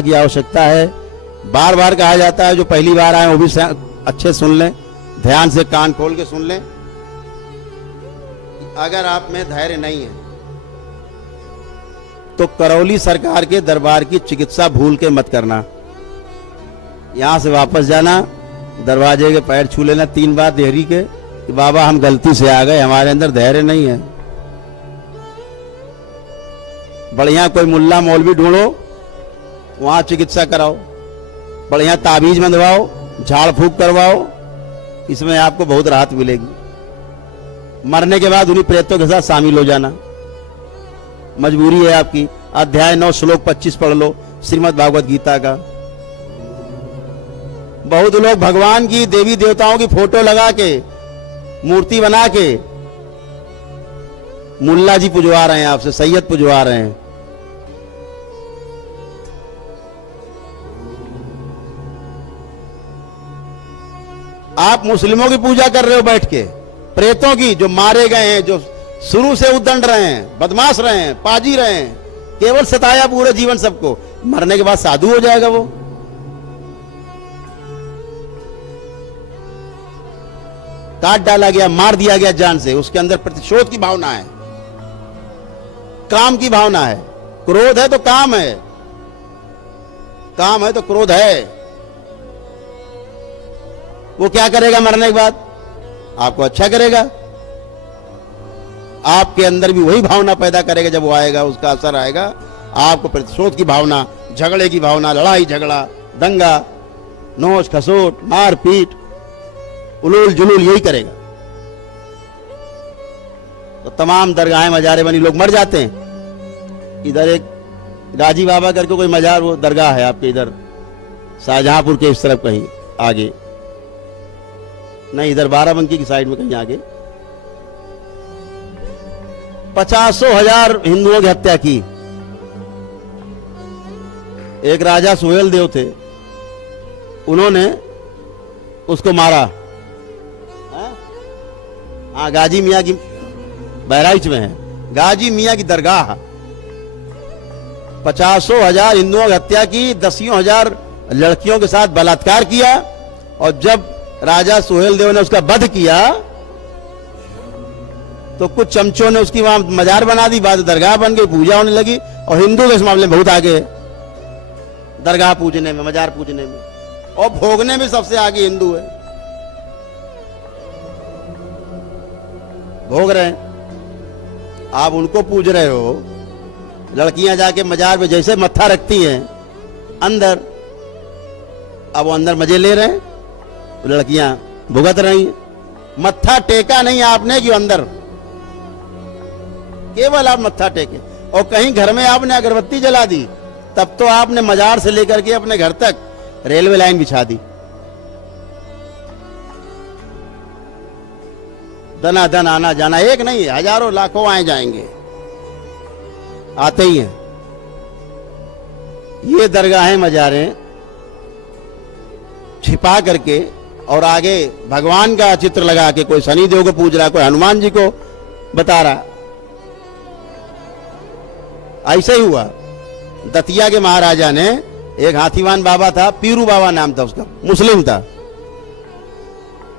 की आवश्यकता है। बार बार कहा जाता है, जो पहली बार आए वो भी अच्छे सुन लें, ध्यान से कान खोल के सुन लें। अगर आप में धैर्य नहीं है तो करौली सरकार के दरबार की चिकित्सा भूल के मत करना। यहां से वापस जाना, दरवाजे के पैर छू लेना 3 बार देहरी के कि बाबा हम गलती से आ गए, हमारे अंदर धैर्य नहीं है। बढ़िया कोई मुल्ला मौलवी ढूंढो, वहां चिकित्सा कराओ, बढ़िया ताबीज बंधवाओ, झाड़ फूक करवाओ, इसमें आपको बहुत राहत मिलेगी। मरने के बाद उन्हीं प्रेतों के साथ शामिल हो जाना, मजबूरी है आपकी। अध्याय 9 श्लोक 25 पढ़ लो श्रीमद् भागवत गीता का। बहुत लोग भगवान की, देवी देवताओं की फोटो लगा के, मूर्ति बना के मुल्ला जी पुजवा रहे हैं, आपसे सैयद पुजवा रहे हैं। आप मुस्लिमों की पूजा कर रहे हो बैठ के, प्रेतों की, जो मारे गए हैं, जो शुरू से उद्दंड रहे हैं, बदमाश रहे हैं, पाजी रहे हैं, केवल सताया पूरे जीवन सबको। मरने के बाद साधु हो जाएगा वो। काट डाला गया, मार दिया गया जान से, उसके अंदर प्रतिशोध की भावना है, काम की भावना है। क्रोध है तो काम है, काम है तो क्रोध है। वो क्या करेगा मरने के बाद? आपको अच्छा करेगा, आपके अंदर भी वही भावना पैदा करेगा। जब वो आएगा, उसका असर आएगा, आपको प्रतिशोध की भावना, झगड़े की भावना, लड़ाई झगड़ा, दंगा, नोच खसोट, मार पीट, उलूल जुलूल, यही करेगा। तो तमाम दरगाहें मजारे बनी, लोग मर जाते हैं। इधर एक गाजी बाबा करके कोई मजार, वो दरगाह है आपके इधर शाहजहांपुर के इस तरफ कहीं आगे, नहीं इधर बाराबंकी की साइड में कहीं आगे, 50,000 हिंदुओं की हत्या की। एक राजा सुहेल देव थे, उन्होंने उसको मारा। हाँ, गाजी मियाँ की, बहराइच में है गाजी मियाँ की दरगाह। 50,000 हिंदुओं की हत्या की, 10,000 लड़कियों के साथ बलात्कार किया। और जब राजा सुहेल देव ने उसका वध किया तो कुछ चमचों ने उसकी वहां मजार बना दी, बाद दरगाह बन गई, पूजा होने लगी। और हिंदू इस मामले में बहुत आगे है, दरगाह पूजने में, मजार पूजने में, और भोगने में सबसे आगे हिंदू है। भोग रहे हैं, आप उनको पूज रहे हो। लड़कियां जाके मजार में जैसे मत्था रखती हैं अंदर, अब वो अंदर मजे ले रहे हैं, लड़कियां भुगत रही हैं। मत्था टेका नहीं आपने कि अंदर, केवल आप मत्था टेके। और कहीं घर में आपने अगरबत्ती जला दी, तब तो आपने मजार से लेकर के अपने घर तक रेलवे लाइन बिछा दी। दना दन आना जाना, एक नहीं हजारों लाखों आए जाएंगे, आते ही हैं। ये दरगाहें मजारें छिपा करके और आगे भगवान का चित्र लगा के, कोई शनि देव को पूज रहा है, कोई हनुमान जी को बता रहा। ऐसे ही हुआ। दतिया के महाराजा ने, एक हाथीवान बाबा था, पीरू बाबा नाम था उसका, मुस्लिम था,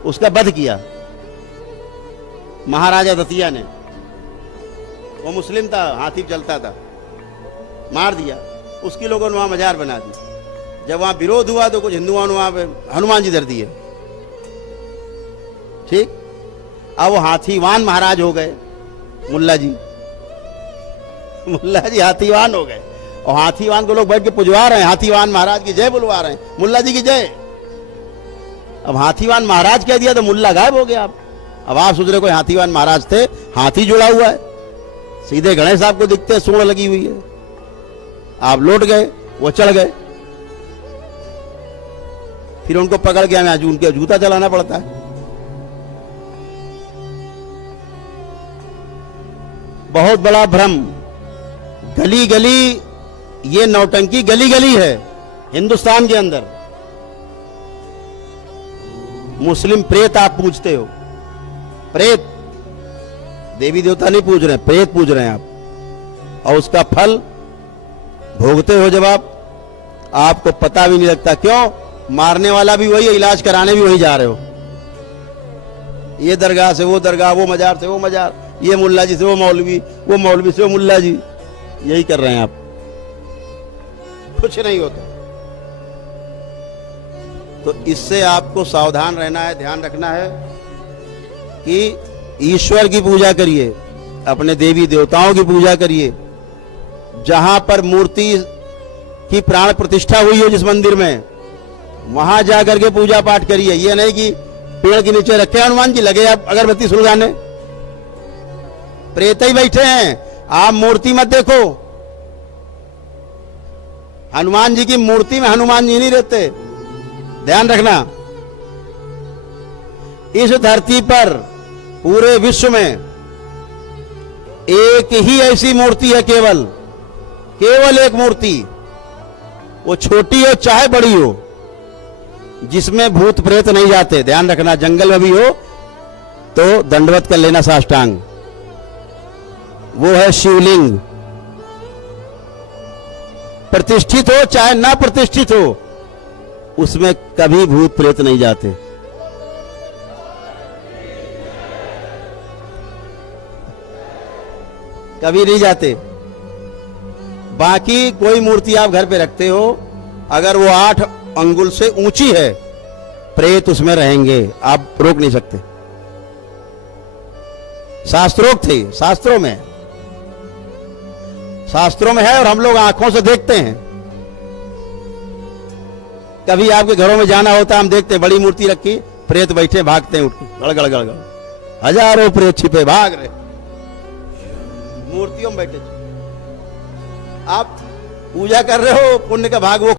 उसका वध किया महाराजा दतिया ने। वो मुस्लिम था, हाथी चलता था, मार दिया। उसकी लोगों ने वहां मजार बना दी। जब वहां विरोध हुआ तो कुछ हिंदुओं ने वहां पे हनुमान जी धर दिए। ठीक, अब वो हाथीवान महाराज हो गए, मुल्ला जी हाथीवान हो गए। और हाथीवान को लोग बैठ के पुजवा रहे हैं, हाथीवान महाराज की जय बुलवा रहे हैं, मुल्ला जी की जय। अब हाथीवान महाराज कह दिया तो मुल्ला गायब हो गया। अब आप सोच रहे कोई हाथीवान महाराज थे, हाथी जुड़ा हुआ है, सीधे गणेश साहब को दिखते, सूंड लगी हुई है। आप लौट गए, वो चढ़ गए, फिर उनको पकड़ के हमें उनके जूता चलाना पड़ता है। बहुत बड़ा भ्रम। गली गली ये नौटंकी गली गली है हिंदुस्तान के अंदर। मुस्लिम प्रेत आप पूजते हो, प्रेत, देवी देवता नहीं पूज रहे, प्रेत पूज रहे हैं आप, और उसका फल भोगते हो जब आप आपको पता भी नहीं लगता। क्यों? मारने वाला भी वही है, इलाज कराने भी वही जा रहे हो। ये दरगाह से वो दरगाह, वो मजार से वो मजार, ये मुल्ला जी से वो मौलवी से वो मुल्ला जी, यही कर रहे हैं आप, कुछ नहीं होता। तो इससे आपको सावधान रहना है, ध्यान रखना है कि ईश्वर की पूजा करिए, अपने देवी देवताओं की पूजा करिए। जहां पर मूर्ति की प्राण प्रतिष्ठा हुई हो जिस मंदिर में, वहां जाकर के पूजा पाठ करिए। ये नहीं कि पेड़ के नीचे रखे हनुमान जी, लगे आप अगरबत्ती सुलगाने, प्रेत ही बैठे हैं। आप मूर्ति मत देखो, हनुमान जी की मूर्ति में हनुमान जी नहीं रहते, ध्यान रखना। इस धरती पर पूरे विश्व में एक ही ऐसी मूर्ति है, केवल एक मूर्ति, वो छोटी हो चाहे बड़ी हो, जिसमें भूत प्रेत नहीं जाते। ध्यान रखना, जंगल में भी हो तो दंडवत कर लेना साष्टांग। वो है शिवलिंग। प्रतिष्ठित हो चाहे ना प्रतिष्ठित हो, उसमें कभी भूत प्रेत नहीं जाते। कभी नहीं जाते। बाकी कोई मूर्ति आप घर पे रखते हो, अगर वो 8 अंगुल से ऊंची है, प्रेत उसमें रहेंगे, आप रोक नहीं सकते। शास्त्रोक्त थे, शास्त्रों में है और हम लोग आंखों से देखते हैं। कभी आपके घरों में जाना होता है, हम देखते हैं बड़ी मूर्ति रखी, प्रेत बैठे, भागते हैं उठ के, गड़गड़ गड़गड़, हजारों प्रेत छिपे भाग रहे, मूर्तियों में बैठे। आप पूजा कर रहे हो, पुण्य का भाग वो